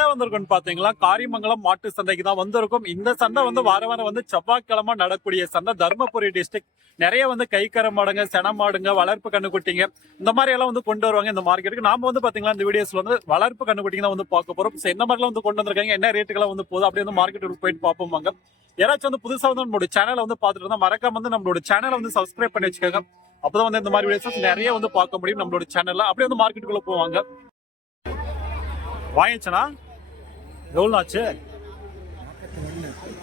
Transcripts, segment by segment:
எங்க வந்திருக்கோம்னு பாத்தீங்களா? காரிமங்கலம் மாட்டு சந்தைக்கு தான் வந்திருக்கும். இந்த சந்தை வந்து வார வாரம் வந்து செவ்வாய்க்கிழமை நடக்கூடிய சந்தை. தருமபுரி டிஸ்ட்ரிக்ட் நிறைய வந்து கைக்கர மாடுங்க சென மாடுங்க வளர்ப்பு கண்ணுக்குட்டிங்க. இந்த மாதிரி எல்லாம் வந்து கொண்டு வருவாங்க இந்த மார்க்கெட்டுக்கு நாம வந்து பாத்தீங்களா இந்த வீடியோஸ்ல வந்து வளர்ப்பு கண்ணுக்குட்டிங்க தான் வந்து பார்க்க போறோம். So, என்ன மாதிரிலாம் வந்து கொண்டு வந்திருக்காங்க என்ன ரேட்டுக்கெல்லாம் வந்து போகுது அப்படியே வந்து மார்க்கெட்டுக்கு போயிட்டு பார்ப்போம் வாங்க. யாராச்சும் வந்து புதுசா வந்து நம்மளோட சேனலை வந்து பார்த்துட்டு இருந்தா மறக்காம வந்து நம்மளோட சேனலை வந்து சப்ஸ்கிரைப் பண்ணி வச்சுக்கோங்க. அப்பதான் வந்து இந்த மாதிரி வீடியோஸ் நிறைய வந்து பார்க்க முடியும் நம்மளோட சேனல்ல அப்படியே வந்து மார்க்கெட்டுக்குள்ள போவாங்க. வாங்கிச்சுனா எவ்வளோ ஆச்சு?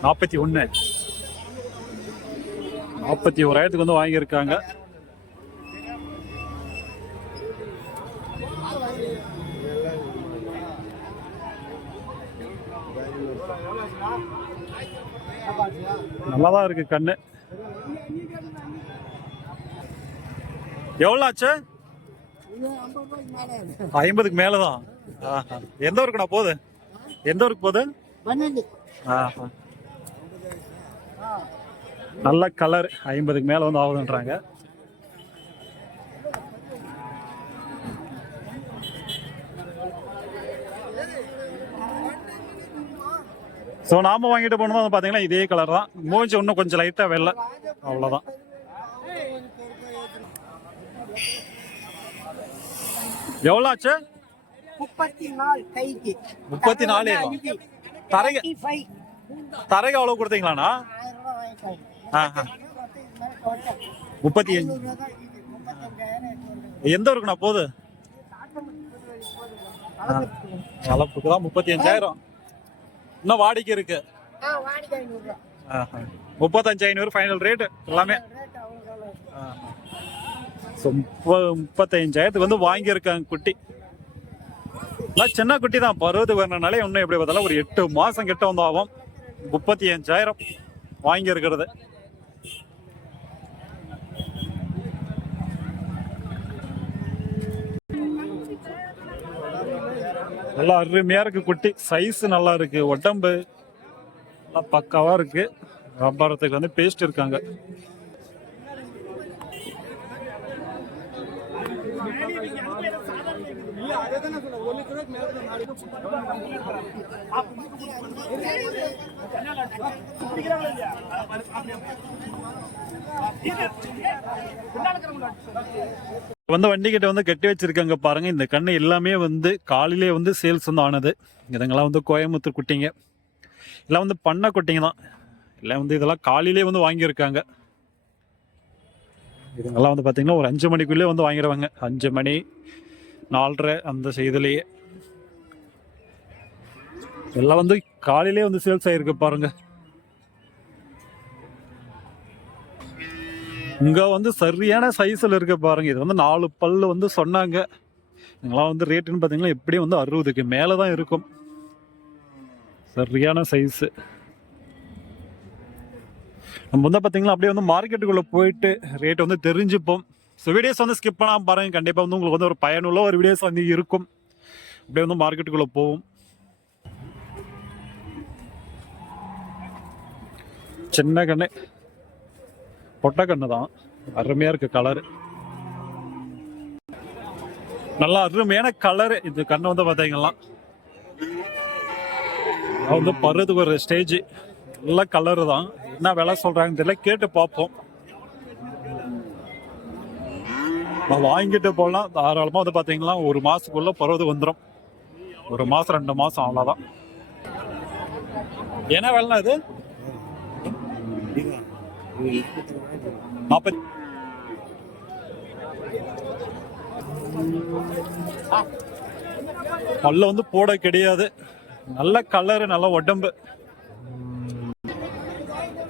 நாற்பத்தி ஒன்று நாற்பத்தி ஓராயிரத்துக்கு வந்து வாங்கியிருக்காங்க. நல்லா தான் இருக்கு கண்ணு. எவ்வளோ ஆச்சு? ஐம்பதுக்கு மேலே தான் எந்த ஊருக்குண்ணா போகுது? எந்த ஊருக்கு போகுது. நல்ல கலர் ஐம்பதுக்கு மேல வந்து ஆகுதுன்றாங்க. ஸோ நாம வாங்கிட்டு போனது வந்து பார்த்தீங்கன்னா இதே கலர் தான். மூஞ்சி இன்னும் கொஞ்சம் லைட்டாக வெள்ளை. அவ்வளோதான் எவ்வளோ ஆச்சு? முப்பத்தி நாலு கைக்கு. முப்பத்தி நாலு தரகு ஃபைவ் தரகு அவ்வளோ கொடுத்தீங்களாண்ணா? முப்பத்தி அஞ்சு. எந்த ஊருக்குண்ணா போகுது? வளர்ப்புக்கு தான் முப்பத்தி அஞ்சாயிரம். இன்னும் வாடிக்கை இருக்கு. முப்பத்தஞ்சு ஐநூறு ஃபைனல் ரேட் எல்லாமே. ஸோ முப்ப முப்பத்தஞ்சாயிரத்துக்கு வந்து வாங்கியிருக்காங்க குட்டி. எல்லாம் சின்ன குட்டி தான் பருவத்துக்கு வரணுனாலே இன்னும் எப்படி பார்த்தாலும் ஒரு எட்டு மாதம் கிட்ட வந்து ஆகும். முப்பத்தி அஞ்சாயிரம் வாங்கியிருக்கிறது. நல்லா அருமையா இருக்கு குட்டி. சைஸ் நல்லா இருக்கு. உடம்பு நல்லா பக்காவா இருக்கு. வியாபாரத்துக்கு வந்து பேஸ்ட் இருக்காங்க. வந்து வண்டி கிட்ட வந்து கட்டி வச்சிருக்காங்க பாருங்க. இந்த கண்ணு எல்லாமே வந்து காலையிலே வந்து சேல்ஸ் வந்து ஆனது. இதுங்கெல்லாம் வந்து கோயம்புத்தூர் குட்டிங்க. எல்லாம் வந்து பண்ண குட்டிங்க தான். எல்லாம் வந்து இதெல்லாம் காலையிலே வந்து வாங்கியிருக்காங்க. இதுங்கெல்லாம் வந்து பார்த்திங்கன்னா ஒரு அஞ்சு மணிக்குள்ளே வந்து வாங்கிடுவாங்க. அஞ்சு மணி நாலரை அந்த இதுலேயே எல்லாம் வந்து காலையிலே வந்து சேல்ஸ் ஆகிருக்கு பாருங்க. இங்க வந்து சரியான சைஸ்ல இருக்க பாருங்க. இது வந்து நாலு பல்லு வந்து சொன்னாங்க. இதெல்லாம் வந்து ரேட்டுன்னு பார்த்தீங்கன்னா எப்படியும் வந்து அறுபதுக்கு மேலே தான் இருக்கும். சரியான சைஸு. நம்ம வந்து பார்த்தீங்கன்னா அப்படியே வந்து மார்க்கெட்டுக்குள்ளே போயிட்டு ரேட் வந்து தெரிஞ்சுப்போம். ஸோ வீடியோஸ் வந்து ஸ்கிப் பண்ணாமல் பாருங்க. கண்டிப்பாக வந்து உங்களுக்கு வந்து ஒரு பயனுள்ள ஒரு வீடியோஸ் வந்து இருக்கும். அப்படியே வந்து மார்க்கெட்டுக்குள்ளே போவோம். சின்ன கண்ணு. பொட்டை கண்ணு தான். அருமையா இருக்கு கலரு நல்லா அருமையான கலரு இது கண்ணை வந்து பாத்தீங்கன்னா வந்து பருவத்துக்கு ஒரு ஸ்டேஜ் நல்ல கலர் தான். என்ன விலை சொல்றாங்கன்னு தெரியல. கேட்டு பார்ப்போம். வாங்கிட்டு போகலாம் தாராளமாக வந்து பார்த்தீங்கன்னா ஒரு மாதத்துக்குள்ளே பருவது வந்துடும் ஒரு மாதம் ரெண்டு மாதம் அவ்வளோதான் என்ன வேலைனா இது? நாற்பத்தி பல்ல வந்து போட கிடையாது. நல்ல கலரு நல்ல உடம்பு.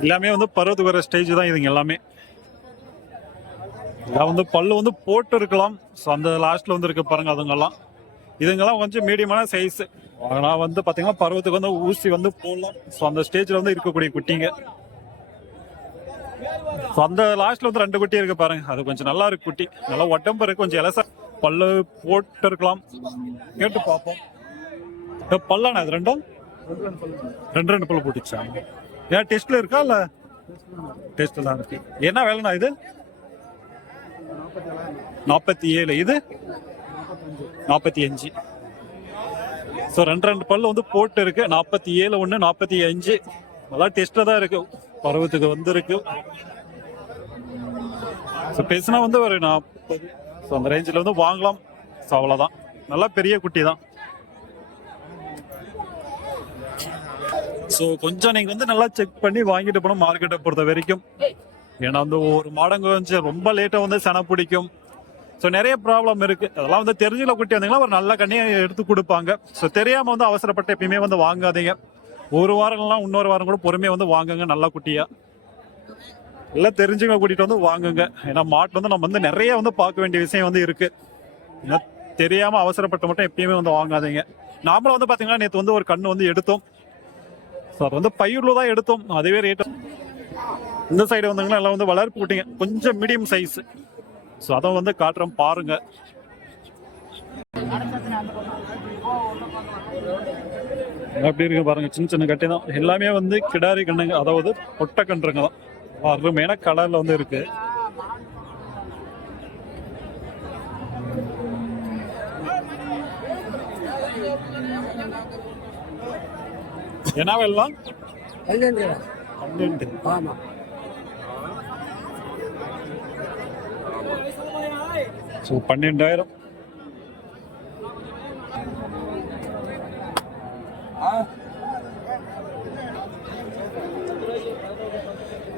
எல்லாமே வந்து பருவத்துக்கு வர ஸ்டேஜ் தான் இதுங்க எல்லாமே. இதெல்லாம் வந்து பல்லு வந்து போட்டு இருக்கலாம் ஸோ அந்த லாஸ்ட்ல வந்து இருக்கு பாருங்க அதுங்கெல்லாம். இதுங்கெல்லாம் கொஞ்சம் மீடியமான சைஸ் ஆனால் வந்து பார்த்தீங்கன்னா பருவத்துக்கு வந்து ஊசி வந்து போடலாம். ஸோ அந்த ஸ்டேஜில் வந்து இருக்கக்கூடிய குட்டிங்க. ஸோ அந்த லாஸ்ட்ல வந்து ரெண்டு குட்டி இருக்கு பாருங்க. அது கொஞ்சம் நல்லா இருக்கு குட்டி. நல்லா உடம்பு இருக்கு கொஞ்சம் இலசா. பல்லு போட்டு இருக்கலாம் கேட்டு பார்ப்போம் ஏ, பல்லாண்ணா அது ரெண்டும் ரெண்டு ரெண்டு பல்லு போட்டுச்சா? ஏன் டெஸ்ட்ல இருக்கா இல்ல? டெஸ்ட்ல தான் இருக்கு. என்ன வேலைண்ணா இது? நாற்பத்தி ஏழு இது? நாற்பத்தி அஞ்சு ஸோ ரெண்டு ரெண்டு பல்லு வந்து போட்டு இருக்கு நாற்பத்தி ஏழு ஒன்று நாற்பத்தி அஞ்சு நல்லா டெஸ்ட்டில் தான் இருக்கு. பருவத்துக்கு வந்துருக்கு. ஸோ பேசினா வந்து ஒரு நாற்பது ஸோ அந்த ரேஞ்சில் வந்து வாங்கலாம். ஸோ அவ்வளோதான் நல்லா பெரிய குட்டி தான். ஸோ கொஞ்சம் நீங்கள் வந்து நல்லா செக் பண்ணி வாங்கிட்டு போகணும் மார்க்கெட்டை பொறுத்த வரைக்கும். ஏன்னா வந்து ஒரு மாடங்க வந்து ரொம்ப லேட்டாக வந்து செனை பிடிக்கும். ஸோ நிறைய ப்ராப்ளம் இருக்குது அதெல்லாம் வந்து தெரிஞ்சுல குட்டி வந்தீங்கன்னா ஒரு நல்ல கண்ணியை எடுத்து கொடுப்பாங்க. ஸோ தெரியாமல் வந்து அவசரப்பட்டு எப்பயுமே வந்து வாங்காதீங்க. ஒரு வாரம்லாம் இன்னொரு வாரம் கூட பொறுமையாக வந்து வாங்குங்க நல்ல குட்டியாக எல்லாம் தெரிஞ்சுங்க கூட்டிகிட்டு வந்து வாங்குங்க. ஏன்னா மாட்டில் வந்து நம்ம வந்து நிறைய வந்து பார்க்க வேண்டிய விஷயம் வந்து இருக்குது ஏன்னா அவசரப்பட்டு மட்டும் எப்பயுமே வந்து வாங்காதீங்க. நாமளும் வந்து பார்த்தீங்கன்னா நேற்று வந்து ஒரு கண்ணு வந்து எடுத்தோம். ஸோ அது வந்து பயிரில் தான் எடுத்தோம். அதுவே ரேட்டு இந்த சைடு வந்தாங்கன்னா எல்லாம் வந்து வளர்ப்பு குட்டிங்க. கொஞ்சம் மீடியம் சைஸ் ஸோ அதை வந்து காட்டுறோம் பாருங்க. அப்படி இருக்கு பாருங்க. சின்ன சின்ன கட்டி தான். எல்லாமே வந்து கிடாரி கண்ணுங்க. அதாவது பொட்டை கன்றுங்க தான். அருமையான கலர்ல வந்து இருக்கு. என்ன வெள்ளம் பன்னெண்டு. பன்னெண்டு. ஆமா. ஸோ பன்னெண்டாயிரம்.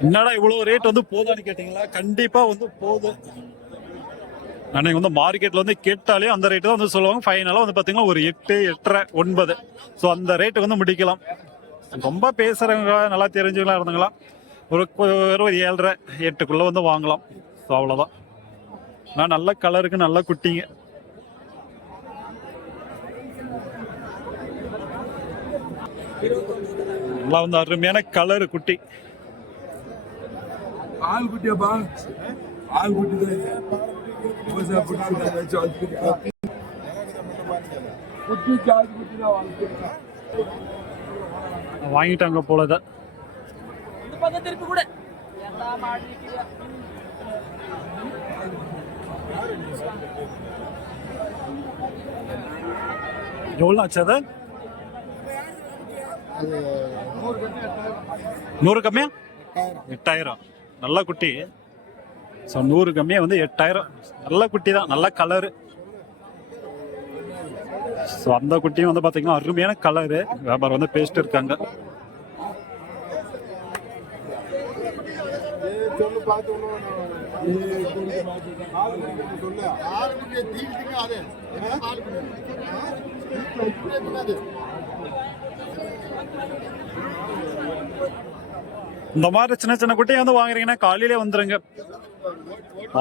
என்னடா இவ்வளவு ரேட் வந்து போதான்னு கேட்டீங்களா? கண்டிப்பா வந்து போகுது நான் வந்து மார்க்கெட்ல வந்து கேட்டாலே அந்த ரேட்டு தான் வந்து சொல்லுவாங்க. ஃபைனலாக வந்து பாத்தீங்கன்னா ஒரு எட்டு எட்டரை ஒன்பது. ஸோ அந்த ரேட்டு வந்து முடிக்கலாம். ரொம்ப பேசுறவங்க நல்லா தெரிஞ்சவங்களா இருந்தங்களா ஒரு ஒரு ஏழரை எட்டுக்குள்ள வந்து வாங்கலாம். ஸோ அவ்வளோதான் ஆனால் நல்ல கலருக்கு நல்ல குட்டிங்க. நல்லா வந்து அருமையான கலரு குட்டி. ஆள் குட்டியாப்பா. ஆள் குட்டி தான் குட்டி தான் தான் வாங்கிட்டாங்க போலதான். எவ்வளோ ஆச்சு அது? நூறு கம்மியா? எட்டாயிரம். நல்ல குட்டி. ஸோ நூறு கம்மியா வந்து எட்டாயிரம். நல்ல குட்டி தான். நல்ல கலரு ஸோ அந்த குட்டியும் வந்து பார்த்தீங்கன்னா அருமையான கலரு வியாபாரம் வந்து பேசிட்டு இருக்காங்க. இந்த மாதிரி சின்ன சின்ன குட்டியை வந்து வாங்குறீங்கன்னா காலையிலே வந்துருங்க.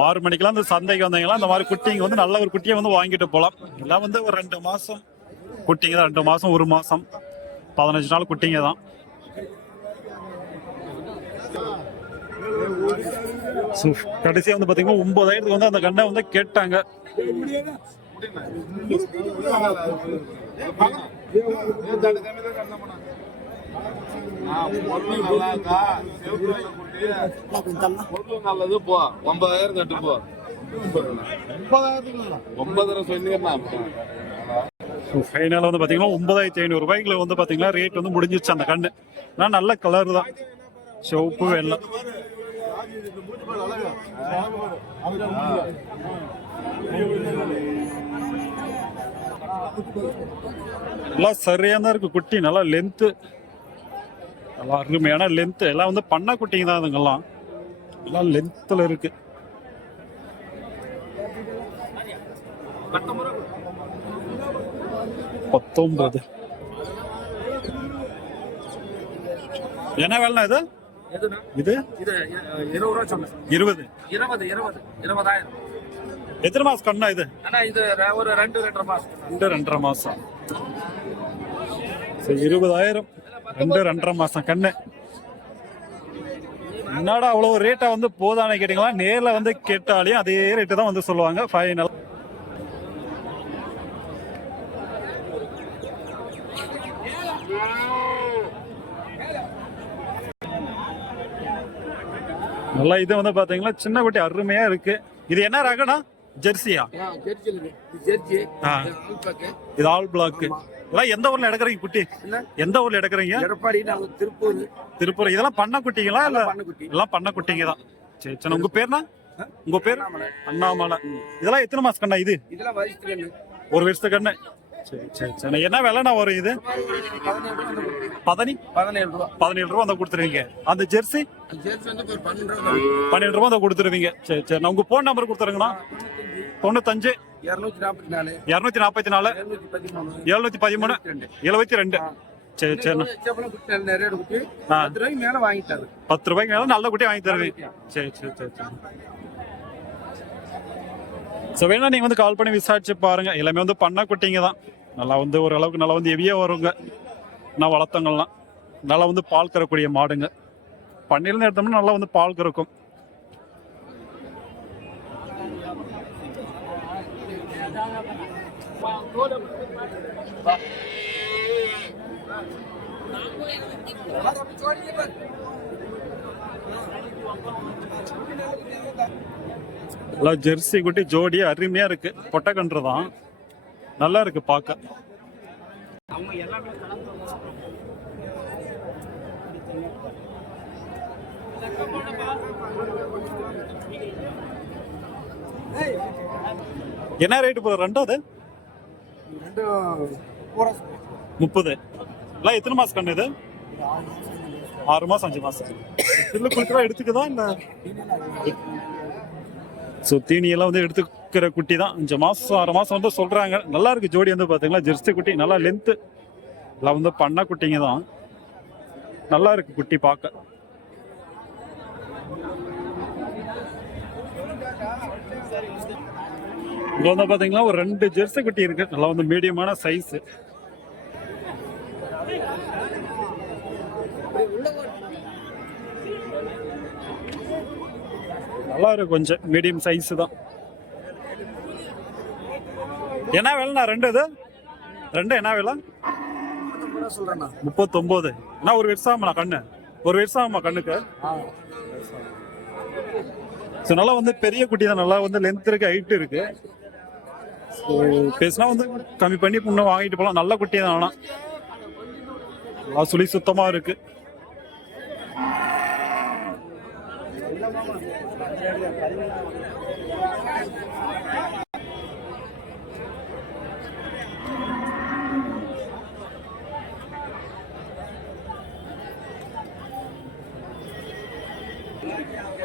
ஆறு மணிக்கெல்லாம் இந்த சந்தைக்கு வந்தீங்கன்னா இந்த மாதிரி குட்டிங்க வந்து நல்ல ஒரு குட்டியை வந்து வாங்கிட்டு போகலாம் எல்லாம் வந்து ஒரு ரெண்டு மாதம் குட்டிங்க தான். ரெண்டு மாதம் ஒரு மாதம் பதினஞ்சு நாள் குட்டிங்க தான். So, கடைசியாக வந்து பார்த்தீங்கன்னா ஒன்பதாயிரத்துக்கு வந்து அந்த கண்ணை வந்து கேட்டாங்க. நல்லது போ. ஒன்பதாயிரம் கட்டு போ. சொன்னீங்கன்னா ஃபைனலாக வந்து பாத்தீங்கன்னா ஒன்பதாயிரத்தி ஐநூறு ரூபாய்க்குள்ள வந்து பாத்தீங்கன்னா ரேட் வந்து முடிஞ்சிருச்சு அந்த கண்ணு. ஆனால் நல்ல கலர் தான். சிவப்பு வெள்ளை. எல்லாம் சரியா தான் இருக்கு குட்டி நல்லா லென்த்து நல்லா அருமையான லென்த்து எல்லாம் வந்து பண்ண குட்டிங்க தான் இதுங்கெல்லாம். எல்லாம் லென்த்தில் இருக்கு. பத்தொன்பது. என்ன வேலை இது? இது? இருபது இருபது. இருபது இருபது இருபதாயிரம். எத்தனை மாசம் கண்ணா இது? இது ஒரு ரெண்டு ரெண்டரை மாசம். ரெண்டு ரெண்டரை மாசம். இருபதாயிரம். ரெண்டு ரெண்டரை மாசம் கண்ணு. என்னடா அவ்வளவு ரேட்டா வந்து போதானே கேட்டீங்களா? நேர்ல வந்து கேட்டாலையும் அதே ரேட்டு தான் வந்து சொல்லுவாங்க. ஃபைனல் நல்லா இது வந்து பாத்தீங்கன்னா சின்ன குட்டி அருமையா இருக்கு. இது என்ன ரகனா ஜெர்சியா. இது ஆல் பிளாக் இதெல்லாம் எந்த ஊர்ல எடுக்கிறீங்க குட்டி? எந்த ஊர்ல எடுக்கிறீங்க எடப்பாடி நாங்க திருப்பூர். திருப்பூர். இதெல்லாம் பண்ண குட்டிங்களா இல்ல இதெல்லாம் பண்ண குட்டிங்க தான். சரி சரி. உங்க பேர்னா உங்க பேர்? அண்ணாமலை. இதெல்லாம் எத்தனை மாசம் கண்ணா இது? இதெல்லாம். ஒரு வருஷத்து கண்ணு. சரி சரி சரி. என்ன விலைண்ணா வரும் இது. பதனி? பதினேழு ரூபா. பதினேழு ரூபா அந்த கொடுத்துருவீங்க. அந்த ஜெர்சி? பன்னெண்டு ரூபா அந்த கொடுத்துருவீங்க. சரி சரி. நான் உங்க போன் நம்பர் கொடுத்துருங்கண்ணா தொண்ணூத்தஞ்சு. இருநூத்தி நாற்பத்தி நாலு. எழுநூத்தி பதிமூணு. எழுபத்தி ரெண்டு. சரி ஆ. பத்து ரூபாய்க்கு மேல நல்ல குட்டி வாங்கி தருவீங்க சரி சரி சரி சரி ஸோ வேணா நீங்க வந்து கால் பண்ணி விசாரிச்சு பாருங்க. எல்லாமே வந்து பண்ண குட்டிங்க தான். நல்லா வந்து ஓரளவுக்கு நல்லா வந்து ஹெவியா வருங்க. நான் வளர்த்தங்கள்லாம். நல்லா வந்து பால் கறக்கூடிய மாடுங்க. பண்ணிலிருந்து எடுத்தோம்னா நல்லா வந்து பால் கறக்கும். நல்லா ஜெர்சி குட்டி ஜோடி அருமையா இருக்கு. பொட்டக்கன்று தான் நல்லா இருக்கு பார்க்க. என்ன ரேட்டு போகுது ரெண்டாவது ரெண்டும் முப்பது. எல்லாம் எத்தனை மாசம் கண்ணு இது? ஆறு மாசம் அஞ்சு மாசம். இல்ல குளிக்கிறா எடுத்துக்குதா இல்லை ஸோ தீனியெல்லாம் வந்து எடுத்துக்கிற குட்டி தான். அஞ்சு மாசம் ஆறு மாசம் வந்து சொல்றாங்க. நல்லா இருக்கு ஜோடி வந்து பாத்தீங்களா? ஜெர்சி குட்டி நல்லா லென்த்து எல்லாம் வந்து பண்ண குட்டிங்க தான். நல்லா இருக்கு குட்டி பார்க்க இங்க வந்து பாத்தீங்கன்னா ஒரு ரெண்டு ஜெர்சி குட்டி இருக்கு. நல்லா வந்து மீடியமான சைஸ் நல்லா இருக்கு கொஞ்சம். மீடியம் சைஸ் தான். என்ன விலைண்ணா ரெண்டு இது? ரெண்டு என்ன விலை? சொல்றேண்ணா முப்பத்தொம்போது. என்ன ஒரு வருஷம் ஆகும்ண்ணா கண்ணு? ஒரு வருஷம் ஆகுமா கண்ணுக்கு? ஸோ நல்லா வந்து பெரிய குட்டி தான். நல்லா வந்து லென்த் இருக்கு ஹைட் இருக்கு. பேசினா வந்து கம்மி பண்ணி இன்னும் வாங்கிட்டு போகலாம் நல்ல குட்டி தான் ஆனால் நல்லா சுழி சுத்தமாக இருக்கு.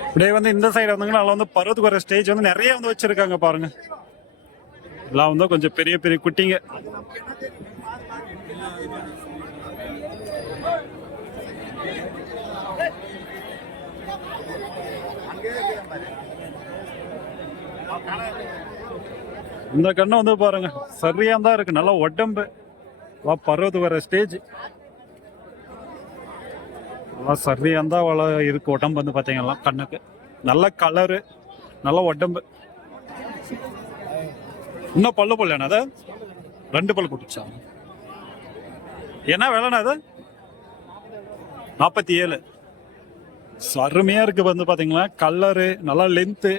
இப்படியே வந்து இந்த சைடு வந்தாங்கன்னா நல்லா வந்து பருவத்துக்கு வர ஸ்டேஜ் வந்து நிறைய வந்து வச்சிருக்காங்க பாருங்க. எல்லாம் வந்து கொஞ்சம் பெரிய பெரிய குட்டிங்க. இந்த கண்ணை வந்து பாருங்க. சரியா தான் இருக்கு. நல்லா உடம்பு. வா பருவத்துக்கு வர ஸ்டேஜ் நல்லா சரியா தான் வள இருக்கு உடம்பு வந்து பார்த்தீங்கன்னா கண்ணுக்கு. நல்ல கலரு நல்ல உடம்பு. இன்னும் பல்லு போடலண்ணா அது? ரெண்டு பல்லு போட்டுச்சா? என்ன விலைண்ணா அது? நாற்பத்தி ஏழு. அருமையாக இருக்குது வந்து பார்த்தீங்களா கலரு நல்லா லென்த்து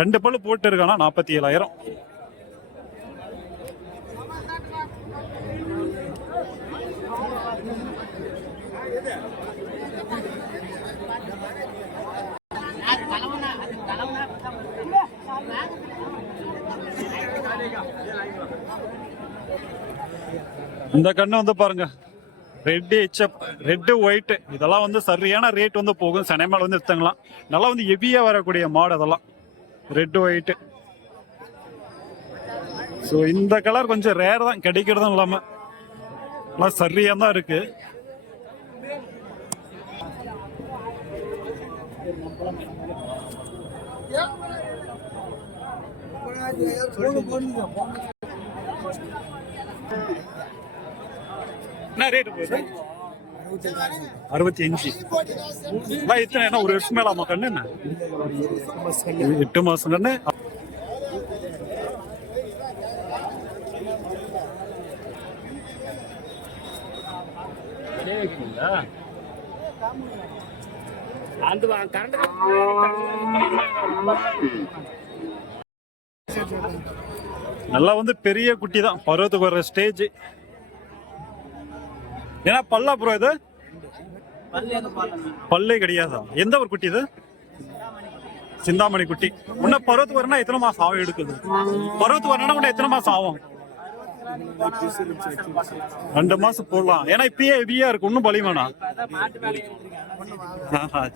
ரெண்டு பல்லு போட்டு இருக்கானா நாற்பத்தி ஏழாயிரம். இந்த கண்ணு வந்து பாருங்க. ரெட்டு ஹெச்எப் ரெட்டு ஒயிட்டு இதெல்லாம் வந்து சரியான ரேட் வந்து போகும். சென்னைமேல வந்து எடுத்துங்களாம் நல்லா வந்து ஹெவியாக வரக்கூடிய மாடு அதெல்லாம். ரெட்டு ஒயிட்டு ஸோ இந்த கலர் கொஞ்சம் ரேர் தான். கிடைக்கிறதும் இல்லாம. நல்லா சரியா தான் இருக்கு. என்ன ரேட் போகுது அறுபத்தி அஞ்சு. இத்தனை என்ன ஒரு வருஷம் மேல ஆமா கண்ணு என்ன? எட்டு மாசம் கண்ணு? அந்த கரண்ட் நல்லா வந்து பெரிய குட்டி தான் பருவத்துக்கு வர்ற ஸ்டேஜ் ஏன்னா பல்லா ப்ரோ இது? பல்லே கிடையாதா? எந்த ஒரு குட்டி இது? சிந்தாமணி குட்டி. முன்ன பருவத்து வரனா எத்தனை மாசம் ஆகும் எடுக்குது பருவத்து வரனா உன்ன எத்தனை மாசம் ஆகும்? ரெண்டு மாசம் போடலாம். ஏன்னா இப்பயே ஹெவியா இருக்கு. ஒண்ணும் பலி வேணாம்.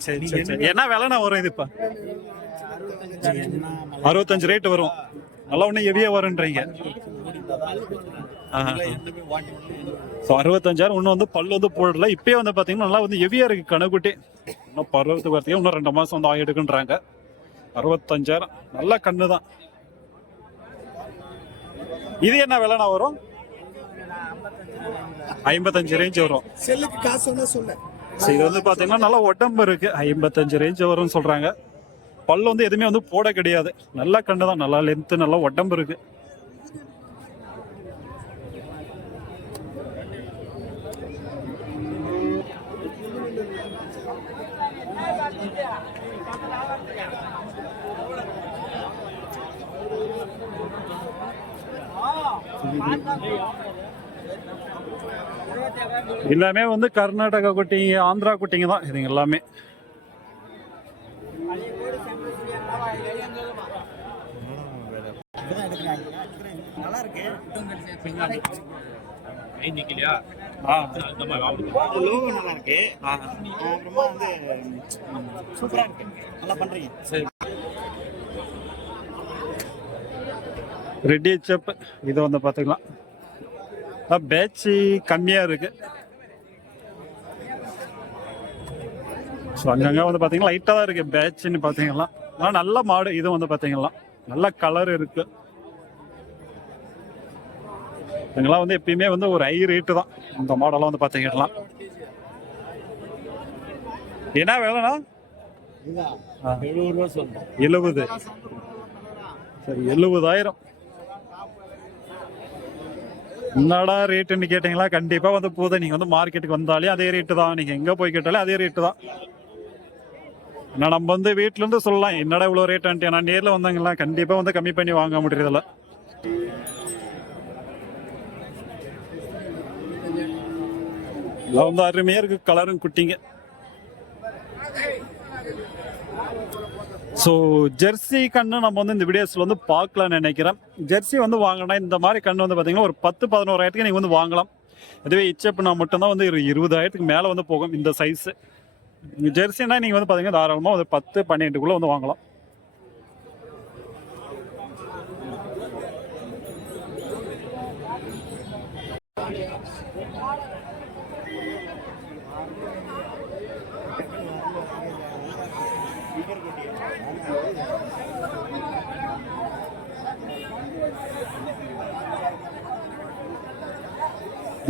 சரி சரி சரி. என்ன விலைனா வரும் இது இப்ப? அறுபத்தஞ்சு ரேட் வரும். நல்லா ஒண்ணு ஹெவியா வரும்ன்றீங்க. ஸோ அறுபத்தஞ்சாயிரம் இன்னும் வந்து பல்லு வந்து போடல. இப்பயே வந்து பாத்தீங்கன்னா நல்லா வந்து ஹெவியா இருக்கு கணக்குட்டி இன்னும் பருவத்துக்கு வரத்தையும் இன்னும் ரெண்டு மாசம் வந்து ஆகி எடுக்குன்றாங்க அறுபத்தஞ்சாயிரம். நல்ல கண்ணு தான் இது என்ன விலைனா வரும்? ஐம்பத்தஞ்சு ரேஞ்ச் வரும். செல்லுக்கு காசு சொல்ல இது வந்து பாத்தீங்கன்னா நல்ல உடம்பு இருக்கு. ஐம்பத்தஞ்சு ரேஞ்ச் வரும்னு சொல்றாங்க. பல்லு வந்து எதுவுமே வந்து போட கிடையாது. நல்ல கண்ணு தான் நல்லா லென்த்து நல்லா உடம்பு இருக்கு. எல்லாமே வந்து கர்நாடகா குட்டிங்க ஆந்திரா குட்டிங்க தான் இதுங்க எல்லாமே. நல்லா இருக்கு ஆ, லோகோ நல்லா இருக்கு அப்புறமா வந்து சூப்பரா இருக்கு நல்லா பண்றீங்க சரி ரெட்டி செப் இது வந்து பார்த்துக்கலாம். பேட்ச் கம்மியாக இருக்கு. ஸோ அங்கங்கே வந்து பார்த்தீங்கன்னா லைட்டாக தான் இருக்குது பேட்ச்னு பார்த்தீங்கன்னா ஆனால் நல்ல மாடு இது வந்து பார்த்தீங்கன்னா நல்ல கலர் இருக்கு. இதுங்கெல்லாம் வந்து எப்பயுமே வந்து ஒரு ஐ ரேட்டு தான். இந்த மாடெல்லாம் வந்து பார்த்தீங்கன்னா என்ன வேலைண்ணா? எழுபது எழுபது. சரி எழுபதாயிரம். என்னடா ரேட்டுன்னு கேட்டீங்களா? கண்டிப்பா வந்து போதும். நீங்க வந்து மார்க்கெட்டுக்கு வந்தாலே அதே ரேட்டு தான். நீங்க எங்க போய் கேட்டாலே அதே ரேட்டு தான். ஏன்னா நம்ம வந்து வீட்டிலேருந்து சொல்லலாம் என்னடா இவ்வளவு ரேட்டு நான் நேரில் வந்தாங்களா கண்டிப்பாக வந்து கம்மி பண்ணி வாங்க முடியறதில்ல. இதெல்லாம் வந்து அருமையாக இருக்குது கலரும் குட்டிங்க. ஸோ ஜெர்சி கண்ணு நம்ம வந்து இந்த வீடியோஸில் வந்து பார்க்கலாம்னு நினைக்கிறேன். ஜெர்சி வந்து வாங்கினா இந்த மாதிரி கண்ணு வந்து பார்த்தீங்கன்னா ஒரு பத்து பதினோராயிரத்துக்கு நீங்கள் வந்து வாங்கலாம். இதுவே இச்சப்புனா மட்டும்தான் வந்து இருபதாயிரத்துக்கு மேலே வந்து போகும் இந்த சைஸு ஜெர்சினா நீங்கள் வந்து பார்த்தீங்கன்னா தாராளமாக ஒரு பத்து பன்னெண்டுக்குள்ளே வந்து வாங்கலாம்.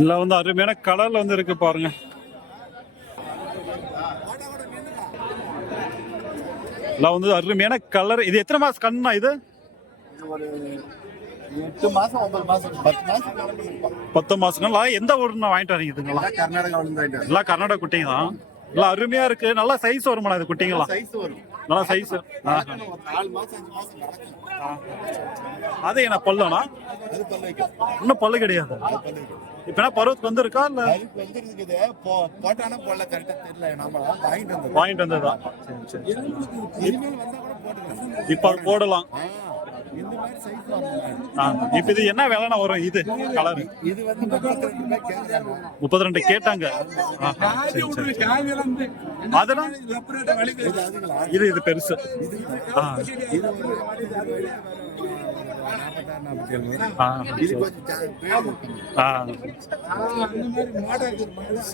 இல்லை வந்து அருமையான கலரில் வந்து இருக்கு பாருங்க. இதெல்லாம் வந்து அருமையான கலர் இது எத்தனை மாசம் கண்ணா இது? எட்டு மாசம் ஒன்பது மாசம். பத்து மாசம் பத்து மாசங்களா எந்த ஊர்ல வாங்கிட்டு வரீங்க இதுங்களா? கர்நாடகா வந்து எல்லாம் கர்நாடகா குட்டிங்க தான் எல்லாம் அருமையா இருக்கு. நல்லா சைஸ் வருமாடா இது குட்டிங்களா? சைஸ் வரும். நல்லா சைஸ் அது என்ன பல்லுனா? பல்லு இன்னும் பல்லு கிடையாது. பல்லு இப்ப பருவத்துக்கு வந்திருக்கா இல்ல? அதுக்கு வந்து இருக்குது போ போட்டானா போடல கரெக்டா தெரியல நாம வாங்கிட்டு வந்தோம் வாங்கிட்டு வந்ததா சரி. இப்ப போடலாம். இப்ப இது என்ன விலைனா வரும்? இது கலர் இது வந்து முப்பத்தி ரெண்டு கேட்டாங்க. அதெல்லாம்? இது இது பெருசு.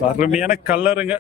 அருமையான கலருங்க